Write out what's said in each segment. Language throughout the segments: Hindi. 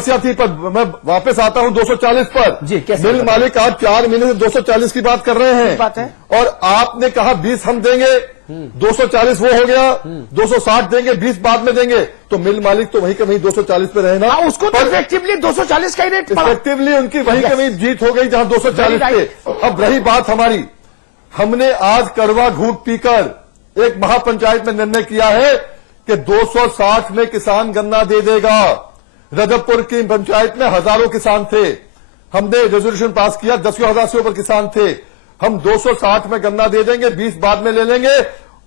थी, पर मैं वापस आता हूं 240 पर। जी, कैसे मिल मालिक आज 4 महीने से 240 की बात कर रहे हैं। बात है। और आपने कहा 20 हम देंगे, 240 वो हो गया, 260 देंगे, 20 बाद में देंगे। तो मिल मालिक तो वहीं के वहीं 240 पे रहे ना। उसको तो इफेक्टिवली 240 का ही रेट पड़ा। इफेक्टिवली उनकी वहीं के वहीं जीत हो गई जहां 240 पे। अब रही बात हमारी, हमने आज कड़वा घूंट पीकर एक महापंचायत में निर्णय किया है कि 260 में किसान गन्ना दे देगा। रजबपुर की पंचायत में हजारों किसान थे, हमने रेजोल्यूशन पास किया, 10,000 से ऊपर किसान थे। हम 260 में गन्ना दे देंगे, 20 बाद में ले लेंगे,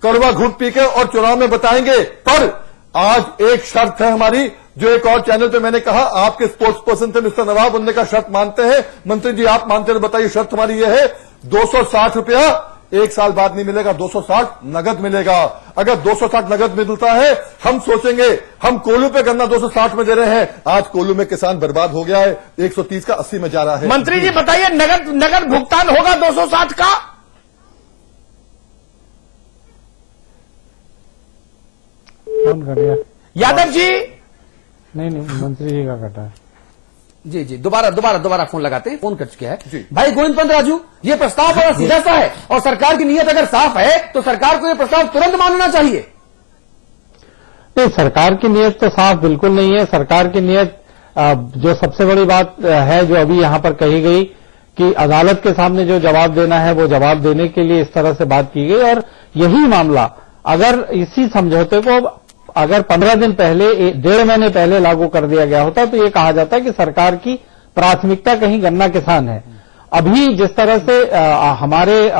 कड़वा घूंट पी के और चुनाव में बताएंगे। पर आज एक शर्त है हमारी, जो एक और चैनल पे मैंने कहा, आपके स्पोर्ट्स पर्सन थे मिस्टर नवाब, उनने का शर्त मानते हैं। मंत्री जी आप मानते हैं तो बताइए, शर्त हमारी यह है 260 रुपया एक साल बाद नहीं मिलेगा, 260 नगद मिलेगा। अगर 260 नगद मिलता है, हम सोचेंगे हम कोल्हू पे गन्ना 260 में दे रहे हैं, आज कोल्हू में किसान बर्बाद हो गया है, 130 का 80 में जा रहा है। मंत्री जी बताइए, नगद भुगतान होगा 260 का? कौन कर दिया? यादव जी नहीं, मंत्री जी का कटा है। जी दोबारा फोन लगाते हैं, फोन कर चुके हैं भाई गोविंद पंत राजू। ये प्रस्ताव बड़ा सीधा सा है और सरकार की नीयत अगर साफ है तो सरकार को ये प्रस्ताव तुरंत मानना चाहिए। नहीं, सरकार की नीयत तो साफ बिल्कुल नहीं है। सरकार की नीयत, जो सबसे बड़ी बात है जो अभी यहां पर कही गई कि अदालत के सामने जो जवाब देना है वो जवाब देने के लिए इस तरह से बात की गई। और यही मामला अगर इसी समझौते को अगर 15 दिन पहले, 1.5 महीने पहले लागू कर दिया गया होता तो ये कहा जाता कि सरकार की प्राथमिकता कहीं गन्ना किसान है। अभी जिस तरह से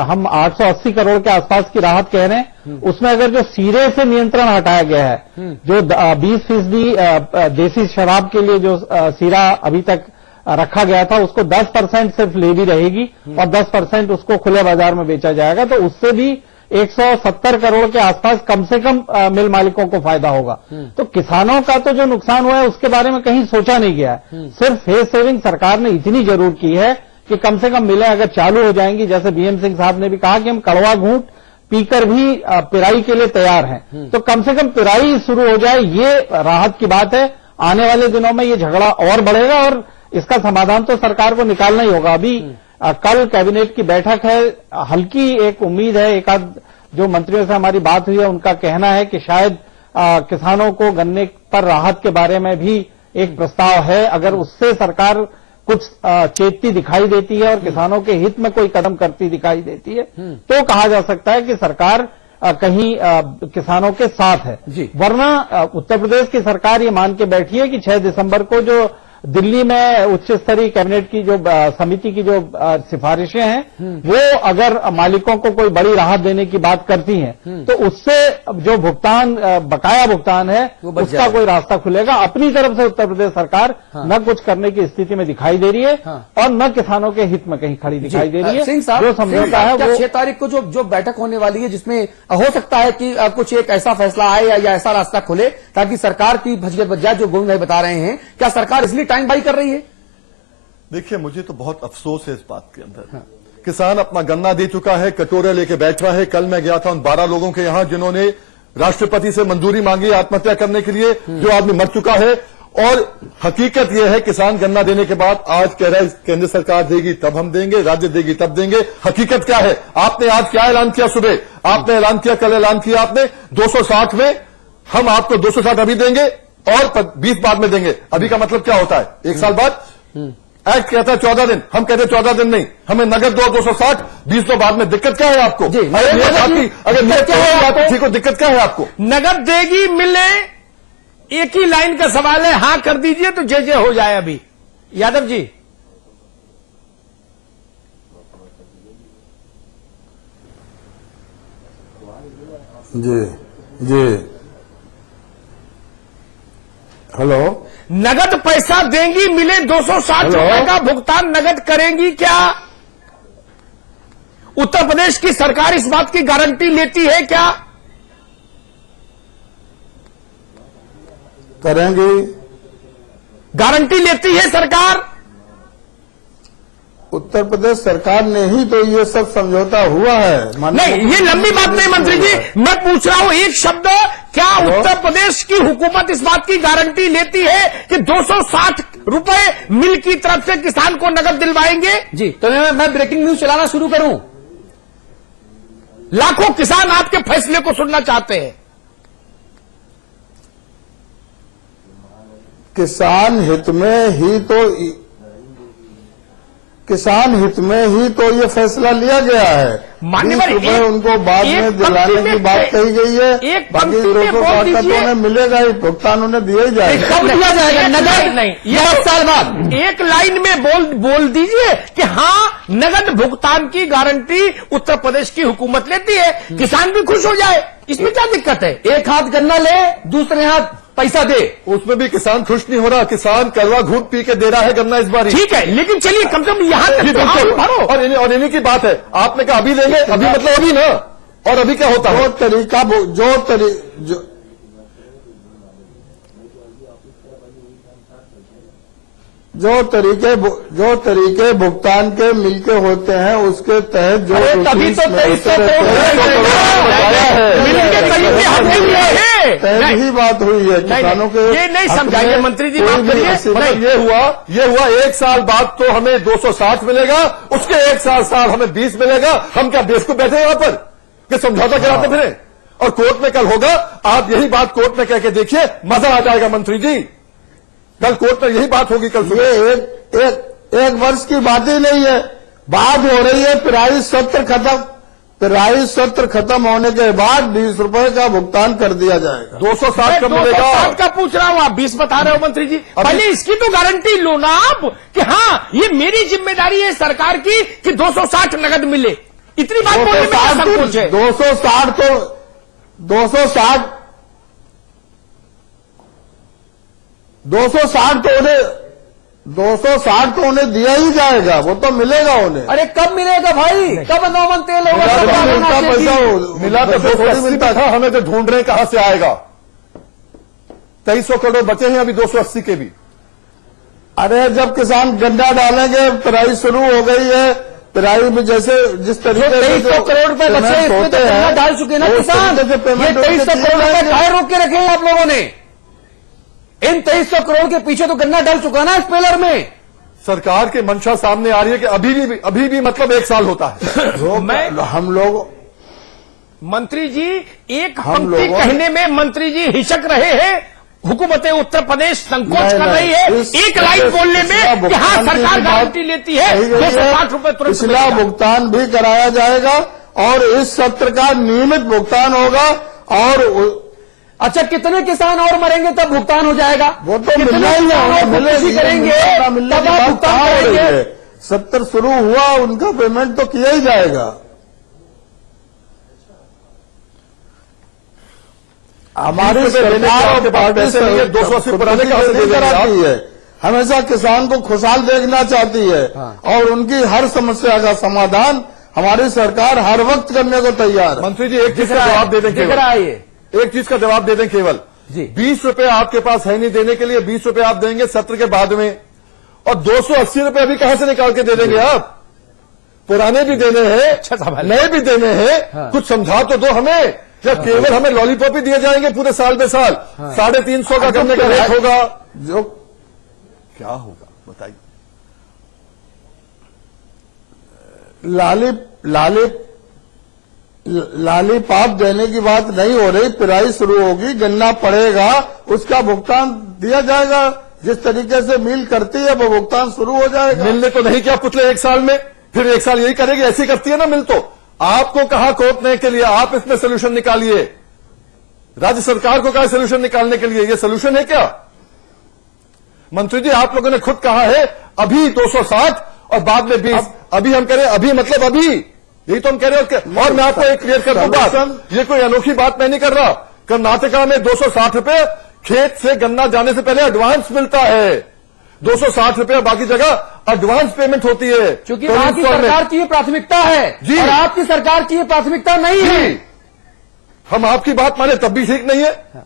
हम 880 करोड़ के आसपास की राहत कह रहे हैं, उसमें अगर जो सीरे से नियंत्रण हटाया गया है, जो 20% देसी शराब के लिए जो सीरा अभी तक रखा गया था, उसको 10% सिर्फ लेवी रहेगी और 10% उसको खुले बाजार में बेचा जाएगा। तो उससे भी 170 करोड़ के आसपास कम से कम मिल मालिकों को फायदा होगा। तो किसानों का तो जो नुकसान हुआ है उसके बारे में कहीं सोचा नहीं गया है। सिर्फ फेस सेविंग सरकार ने इतनी जरूर की है कि कम से कम मिलें अगर चालू हो जाएंगी, जैसे बीएम सिंह साहब ने भी कहा कि हम कड़वा घूंट पीकर भी पिराई के लिए तैयार हैं, तो कम से कम पिराई शुरू हो जाए, ये राहत की बात है। आने वाले दिनों में ये झगड़ा और बढ़ेगा और इसका समाधान तो सरकार को निकालना ही होगा। अभी कल कैबिनेट की बैठक है, हल्की एक उम्मीद है, एक आध जो मंत्रियों से हमारी बात हुई है उनका कहना है कि शायद किसानों को गन्ने पर राहत के बारे में भी एक प्रस्ताव है। अगर उससे सरकार कुछ चेतती दिखाई देती है और किसानों के हित में कोई कदम करती दिखाई देती है तो कहा जा सकता है कि सरकार कहीं किसानों के साथ है। वरना उत्तर प्रदेश की सरकार ये मान के बैठी है कि 6 दिसंबर को जो दिल्ली में उच्च स्तरीय कैबिनेट की जो समिति की जो सिफारिशें हैं, वो अगर मालिकों को कोई बड़ी राहत देने की बात करती हैं तो उससे जो भुगतान, बकाया भुगतान है, उसका कोई रास्ता खुलेगा। अपनी तरफ से उत्तर प्रदेश सरकार न कुछ करने की स्थिति में दिखाई दे रही है और न किसानों के हित में कहीं खड़ी दिखाई दे रही है। जो समझौता है वो 6 तारीख को जो बैठक होने वाली है, जिसमें हो सकता है कि कुछ एक ऐसा फैसला आए या ऐसा रास्ता खुले ताकि सरकार की भजगत बच जाए, जो गोविंद भाई बता रहे हैं। क्या सरकार इसलिए टाइम बाई कर रही है? देखिए, मुझे तो बहुत अफसोस है इस बात के अंदर। किसान अपना गन्ना दे चुका है, कटोरे लेके बैठ रहा है। कल मैं गया था उन 12 लोगों के यहां जिन्होंने राष्ट्रपति से मंजूरी मांगी आत्महत्या करने के लिए, जो आदमी मर चुका है। और हकीकत यह है, किसान गन्ना देने के बाद आज कह रहा है केंद्र सरकार देगी तब हम देंगे, राज्य देगी तब देंगे। हकीकत क्या है? आपने आज क्या ऐलान किया? सुबह आपने ऐलान किया, कल ऐलान किया आपने 260 में हम आपको 260 अभी देंगे और 20 बाद में देंगे। अभी का मतलब क्या होता है? 1 साल बाद। एक्ट कहता है 14 दिन, हम कहते हैं 14 दिन नहीं, हमें नगद दो 260, 20 दो बाद में। दिक्कत क्या है आपको? अगर ठीक हो, दिक्कत क्या है आपको? नगद देगी, मिले, एक ही लाइन का सवाल है, हां कर दीजिए तो जय जय हो जाए। अभी यादव जी जी हेलो, नगद पैसा देंगी, मिले 260 रुपए का भुगतान नगद करेंगी क्या? उत्तर प्रदेश की सरकार इस बात की गारंटी लेती है क्या? करेंगी, गारंटी लेती है सरकार? उत्तर प्रदेश सरकार ने ही तो ये सब समझौता हुआ है। नहीं, ये लंबी बात नहीं मंत्री जी, मैं पूछ रहा हूं एक शब्द, क्या उत्तर प्रदेश की हुकूमत इस बात की गारंटी लेती है कि 260 रुपए मिल की तरफ से किसान को नकद दिलवाएंगे? जी, तो मैं ब्रेकिंग न्यूज चलाना शुरू करूं। लाखों किसान आपके फैसले को सुनना चाहते हैं। किसान हित में ही तो ये फैसला लिया गया है। मान्यवर 20 रुपए उनको बाद में दिलाने की बात कही गई है। एक बाकी पंक्ति में 260 बोल तो दीजिए। उन्हें मिलेगा ही, भुगतान उन्हें दिया ही जाएगा। कब दिया जाएगा नगद? नहीं, ये 10 साल बाद। एक लाइन में बोल दीजिए कि हाँ, नगद भुगतान की गारंटी उत्तर प्रदेश की हुकूमत लेती है, किसान भी खुश हो जाए, इसमें क्या दिक्कत है? एक हाथ गन्ना ले, दूसरे हाथ पैसा दे। उसमें भी किसान खुश नहीं हो रहा, किसान कड़वा घूट पी के दे रहा है गन्ना इस बार। ठीक है, लेकिन चलिए कम से कम यहां जी, तक तो हाँ बिल्कुल। भरो। और इन्हीं की बात है, आपने कहा अभी लेंगे, अभी मतलब अभी ना, और अभी क्या होता है? जो तरीके भुगतान के मिलके होते हैं उसके तहत जो अरे तभी तो 2300 तहत ही बात हुई है किसानों के। ये नहीं समझाइए मंत्री जी, बात करिए। मतलब ये हुआ 1 साल बाद तो हमें 260 मिलेगा, उसके 1 साल हमें 20 मिलेगा। हम क्या देश को बैठे यहाँ पर कि समझौता कराते फिरे? और कोर्ट में कल होगा, आप यही बात कोर्ट में कह के देखिए, मजा आ जाएगा मंत्री जी। कल कोर्ट में यही बात होगी। कल ये एक वर्ष की बात ही नहीं है, बात हो रही है पिराई सत्र खत्म होने के बाद 20 रुपए का भुगतान कर दिया जाएगा। 260 का मिलेगा। 260 का पूछ रहा हूं, आप 20 बता रहे हो मंत्री जी। पहले इसकी तो गारंटी लो ना आप कि हाँ, ये मेरी जिम्मेदारी है सरकार की कि 260 नगद मिले। इतनी बात बोलने में क्या संकोच है? 260 तो उन्हें दिया ही जाएगा, वो तो मिलेगा उन्हें। अरे कब मिलेगा भाई? कब नौमन तेल होगा? मिलता पैसा मिला तो 280 मिलता था, हमें तो ढूंढ रहे हैं कहां से आएगा। 2300 करोड़ बचे हैं अभी 280 के भी। अरे जब किसान गन्ना डालेंगे, पिराई शुरू हो गई है, पिराई में जैसे जिस तरीके से 2300 करोड़ रुपए बचे, इसमें तो गन्ना डाल चुके ना किसान। ये 2300 करोड़ रुपए काहे रोक के रखे हैं आप लोगों ने? इन 2300 करोड़ के पीछे तो गन्ना डल चुका ना इस पेलर में। सरकार की मंशा सामने आ रही है कि अभी भी मतलब 1 साल होता है। हम लोग मंत्री जी एक पंक्ति कहने में मंत्री जी हिचक रहे हैं, हुकूमत उत्तर प्रदेश संकोच कर रही है एक लाइन बोलने में कि हाँ, सरकार गारंटी लेती है 260 रुपए तुरंत। पिछला भुगतान भी कराया जाएगा और इस सत्र का नियमित भुगतान होगा। और अच्छा, कितने किसान और मरेंगे तब भुगतान हो जाएगा? वो तो मिलना ही करेंगे तब आप भुगतान करेंगे। सत्र शुरू हुआ, उनका पेमेंट तो किया ही जाएगा। हमारी सरकार और पार्टी 280 पुराने कहां से दे कराती है, हमेशा किसान को खुशहाल देखना चाहती है। और उनकी हर समस्या का समाधान हमारी सरकार हर वक्त करने को तैयार है। मंत्री जी एक चीज का जवाब दे दें, एक चीज का जवाब दे दें केवल जी। 20 रुपए आपके पास है नहीं देने के लिए, 20 रुपए आप देंगे सत्र के बाद में, और 280 रुपए अभी कहां से निकाल के दे देंगे आप? पुराने भी देने हैं, नए भी देने हैं। कुछ समझा तो दो हमें, या केवल हमें लॉलीपॉप ही दिए जाएंगे पूरे साल में साल? 350 का गन्ने का रेट होगा, जो क्या होगा बताइए? लालीपाप देने की बात नहीं हो रही। पिराई शुरू होगी, गन्ना पड़ेगा, उसका भुगतान दिया जाएगा। जिस तरीके से मिल करती है वो भुगतान शुरू हो जाएगा। मिलने तो नहीं किया पिछले 1 साल में, फिर 1 साल यही करेगी, ऐसी करती है ना मिल। तो आपको कहा कोर्टने के लिए, आप इसमें सोल्यूशन निकालिए। राज्य सरकार को कहा सोल्यूशन निकालने के लिए, ये सोल्यूशन है क्या? मंत्री जी आप लोगों ने खुद कहा है अभी 260 और बाद में 20। अभी हम करें, अभी मतलब अभी, यही तो हम कह रहे हैं। और मैं आपको एक क्लियर कर दूं बात, ये कोई अनोखी बात मैं नहीं कर रहा। कर्नाटका में 260 रुपए खेत से गन्ना जाने से पहले एडवांस मिलता है, 260 रुपए, बाकी जगह एडवांस पेमेंट होती है। क्योंकि वहां की सरकार की ये प्राथमिकता है जी, और आपकी सरकार की ये प्राथमिकता नहीं है। हम आपकी बात माने तब भी ठीक नहीं है,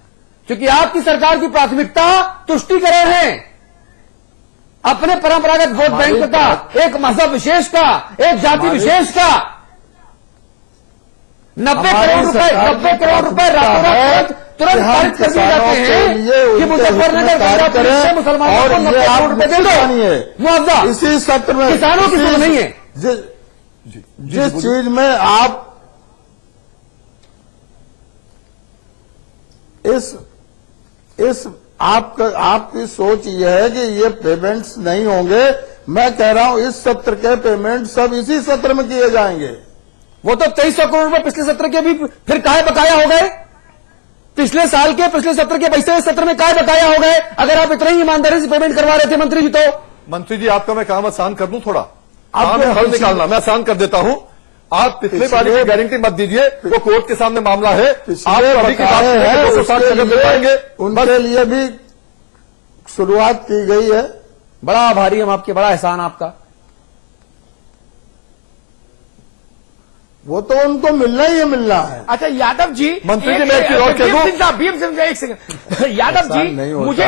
क्योंकि आपकी सरकार की प्राथमिकता तुष्टिकरण है। अपने परंपरागत वोट बैंक का, एक मजहब विशेष का, एक जाति विशेष का 90 करोड़ रुपए रातों रात तुरंत पारित कर दिए जाते हैं कि मुजफ्फरनगर से मुसलमानों को 90 करोड़ रुपए दे दो मुआवजा। इसी सत्र में किसानों की सुन नहीं है। जिस चीज में आप इस आपकी सोच यह है कि ये पेमेंट्स नहीं होंगे। मैं कह रहा हूं इस सत्र के पेमेंट सब इसी सत्र में किए जाएंगे। वो तो 2300 करोड़ रुपए पिछले सत्र के भी फिर काहे बकाया हो गए? पिछले साल के पिछले सत्र के पैसे इस सत्र में काहे बकाया हो गए? अगर आप इतनी ईमानदारी से पेमेंट करवा रहे थे मंत्री जी, तो मंत्री जी आपका मैं काम आसान कर दूं थोड़ा, आप हल निकालना, मैं आसान कर देता हूं। आप पिछले बारी की गारंटी मत दीजिए, वो कोर्ट के सामने मामला है। आप अभी की बात है 260 नगद दिलाएंगे, उनके लिए भी शुरुआत की गई है। बड़ा आभारी हम आपके, बड़ा एहसान आपका। वो तो उनको मिलना ही मिलना है। अच्छा यादव जी, मंत्री जी मैं एक चीज और कह दूं, भीम सिंह एक सेकंड, यादव जी मुझे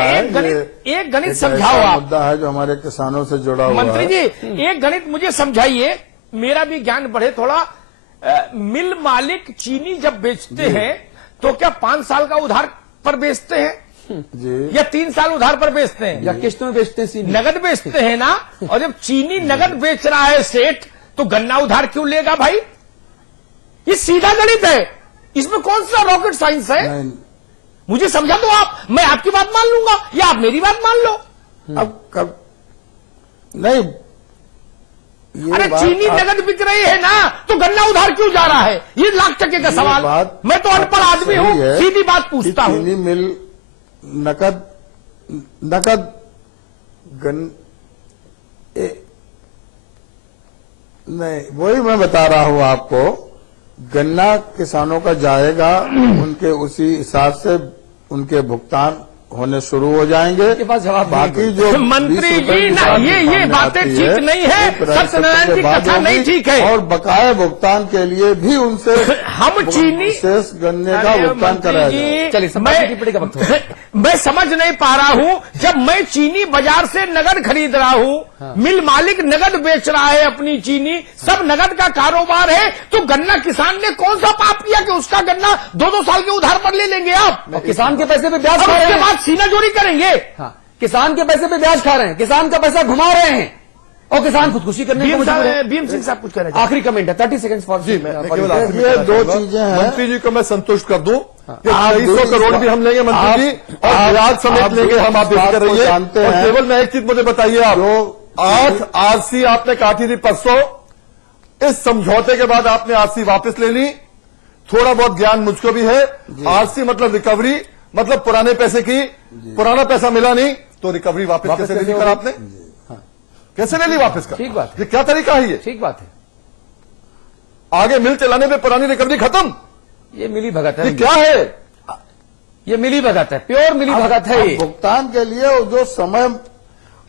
एक गणित समझाओ आप। मुद्दा है जो हमारे किसानों से जुड़ा हुआ है। मंत्री जी एक गणित मुझे समझाइए, मेरा भी ज्ञान बढ़े थोड़ा। मिल मालिक चीनी जब बेचते हैं तो क्या 5 साल का उधार पर बेचते हैं जी, या 3 साल उधार पर बेचते हैं, या किस्त में बेचते हैं? नगद बेचते हैं ना। और जब चीनी नगद बेच रहा है सेठ, तो गन्ना उधार क्यों लेगा भाई? ये सीधा गणित है, इसमें कौन सा रॉकेट साइंस है? मुझे समझा दो आप, मैं आपकी बात मान लूंगा या आप मेरी बात मान लो। अब कब नहीं, अरे चीनी नगद बिक रही है ना, तो गन्ना उधार क्यों जा रहा है? ये लाख टके का सवाल। मैं तो अनपढ़ आदमी हूं, सीधी बात पूछता हूं। चीनी मिल नकद नहीं, वही मैं बता रहा हूं आपको। गन्ना किसानों का जाएगा, उनके उसी हिसाब से उनके भुगतान होने शुरू हो जाएंगे। के पास जवाब बाकी जो मंत्री जी ना, ये बातें ठीक नहीं है, सत्यनारायण की कथा नहीं ठीक है। और बकाया भुगतान के लिए भी उनसे हम चीनी शेष गन्ने का भुगतान कराया। चलिए, मैं समझ नहीं पा रहा हूं, जब मैं चीनी बाजार से नगद खरीद रहा हूं, मिल मालिक नगद बेच रहा है अपनी चीनी, सब नगद का कारोबार है, तो गन्ना किसान ने कौन सा पाप किया कि उसका गन्ना 2-2 साल के उधार पर ले लेंगे आप? किसान के पैसे पे ब्याज खा रहे उसके हैं। बाद सीना जोड़ी करेंगे। हाँ, किसान के पैसे पे ब्याज खा रहे हैं, किसान का पैसा घुमा रहे हैं, और किसान खुदकुशी करने को मजबूर है। भीम सिंह साहब कुछ कह रहे हैं। आखिरी कमेंट है, 30 सेकंड फॉर जी मैं केवल आखिरी ये में दो कहना चीजें हैं। चाहूंगा। मंत्री जी को मैं संतुष्ट कर दूं कि आप 2300 करोड़ भी हम लेंगे मंत्री जी, और ब्याज समेत लेंगे हम, आप बेफिक्र रहिए। जानते और हैं। केवल मैं एक चीज मुझे बताइए, आप 8 आरसी आपने काटी थी परसों, इस समझौते के बाद आपने आरसी वापस ले ली। थोड़ा बहुत ज्ञान मुझको भी है। आरसी मतलब रिकवरी, मतलब पुराने पैसे की, पुराना पैसा मिला नहीं तो रिकवरी वापस कैसे ले ली कर आपने? कैसे ले ली वापस कर? ठीक बात है। ये क्या तरीका है? ये ठीक बात है, आगे मिल चलाने में पुरानी रिकवरी खत्म, ये मिली भगत ये है। क्या है? ये मिली भगत है, प्योर मिली भगत है ये। भुगतान के लिए जो समय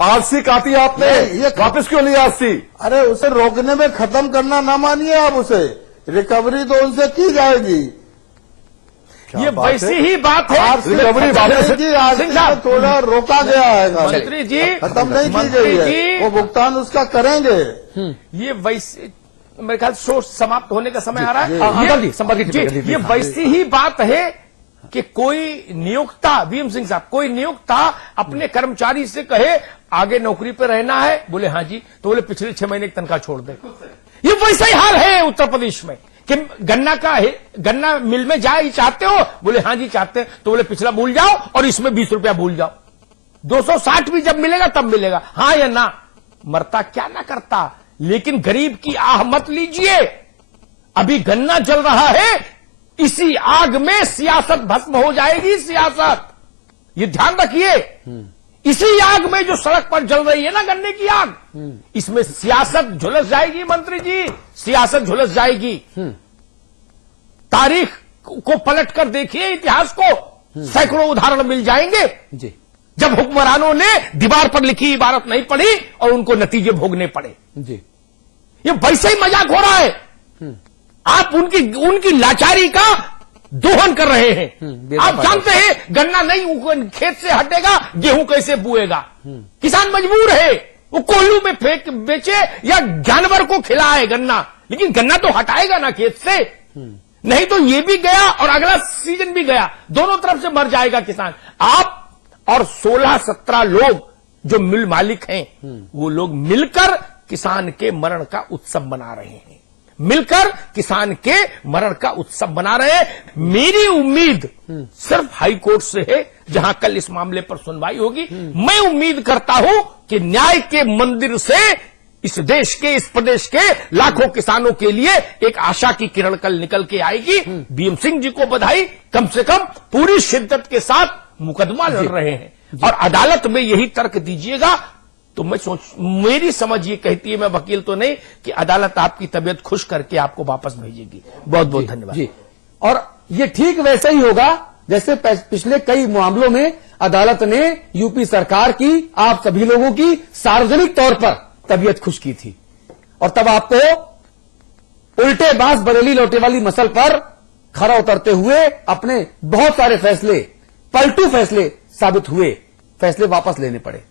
आरसी काटी आपने, नहीं, ये वापस क्यों ली आरसी? अरे उसे रोकने में खत्म करना ना मानिए आप उसे, रिकवरी तो उनसे की जाएगी। ये वैसी ही बात है। रिकवरी वापस की आरसी को थोड़ा रोका गया है, मंत्री जी खत्म नहीं की गई है, वो भुगतान उसका करेंगे। ये वैसे मेरे ख्याल शो समाप्त होने का समय आ रहा है। ये ये वैसी ही बात है कि कोई नियोक्ता, भीम सिंह साहब, कोई नियोक्ता अपने कर्मचारी से कहे आगे नौकरी पे रहना है, बोले हाँ जी, तो बोले पिछले 6 महीने की तनख्वाह छोड़ दे। ये वैसा ही हाल है उत्तर प्रदेश में कि गन्ना मिल में जाए चाहते हो, बोले हाँ जी चाहते हैं, तो बोले पिछला भूल जाओ और इसमें 20 रुपया भूल जाओ। 260 भी जब मिलेगा तब मिलेगा, हाँ या ना। मरता क्या ना करता, लेकिन गरीब की आह मत लीजिए। अभी गन्ना जल रहा है, इसी आग में सियासत भस्म हो जाएगी। सियासत, ये ध्यान रखिए, इसी आग में जो सड़क पर जल रही है ना गन्ने की आग, इसमें सियासत झुलस जाएगी मंत्री जी, सियासत झुलस जाएगी। तारीख को पलट कर देखिए, इतिहास को, सैकड़ों उदाहरण मिल जाएंगे जी, जब हुक्मरानों ने दीवार पर लिखी इबारत नहीं पढ़ी और उनको नतीजे भोगने पड़े। जी, ये वैसे ही मजाक हो रहा है। आप उनकी लाचारी का दोहन कर रहे हैं। बेटा आप जानते हैं गन्ना नहीं खेत से हटेगा, गेहूं कैसे बुएगा। किसान मजबूर है, वो कोल्हू में फेंक बेचे या जानवर को खिलाए गन्ना, लेकिन गन्ना तो हटाएगा ना खेत से, नहीं तो ये भी गया और अगला सीजन भी गया, दोनों तरफ से मर जाएगा किसान। आप और 16-17 लोग जो मिल मालिक हैं, वो लोग मिलकर किसान के मरण का उत्सव मना रहे हैं, मिलकर किसान के मरण का उत्सव बना रहे हैं। मेरी उम्मीद सिर्फ हाई कोर्ट से है, जहां कल इस मामले पर सुनवाई होगी। मैं उम्मीद करता हूं कि न्याय के मंदिर से इस देश के, इस प्रदेश के लाखों किसानों के लिए एक आशा की किरण कल निकल के आएगी। बीएम सिंह जी को बधाई, कम से कम पूरी शिद्दत के साथ मुकदमा लड़ रहे हैं और अदालत में यही तर्क दीजिएगा तो मैं मेरी समझ ये कहती है, मैं वकील तो नहीं, कि अदालत आपकी तबीयत खुश करके आपको वापस भेजेगी। बहुत बहुत धन्यवाद जी। और ये ठीक वैसे ही होगा जैसे पिछले कई मामलों में अदालत ने यूपी सरकार की, आप सभी लोगों की सार्वजनिक तौर पर तबीयत खुश की थी, और तब आपको उल्टे बांस बरेली लोटे वाली मसल पर खरा उतरते हुए अपने बहुत सारे फैसले, पलटू फैसले साबित हुए, फैसले वापस लेने पड़े।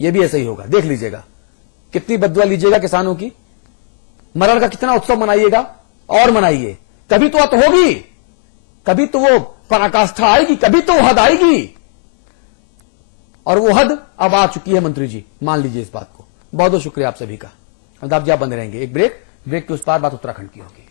यह भी ऐसा ही होगा, देख लीजिएगा कितनी बददुआ लीजिएगा किसानों की, मरण का कितना उत्सव मनाइएगा और मनाइए, कभी तो अत होगी, कभी तो वो पराकाष्ठा आएगी, कभी तो हद आएगी, और वो हद अब आ चुकी है मंत्री जी, मान लीजिए इस बात को। बहुत बहुत शुक्रिया आप सभी का। अब आप बंद रहेंगे, एक ब्रेक के उस पार बात उत्तराखंड की होगी।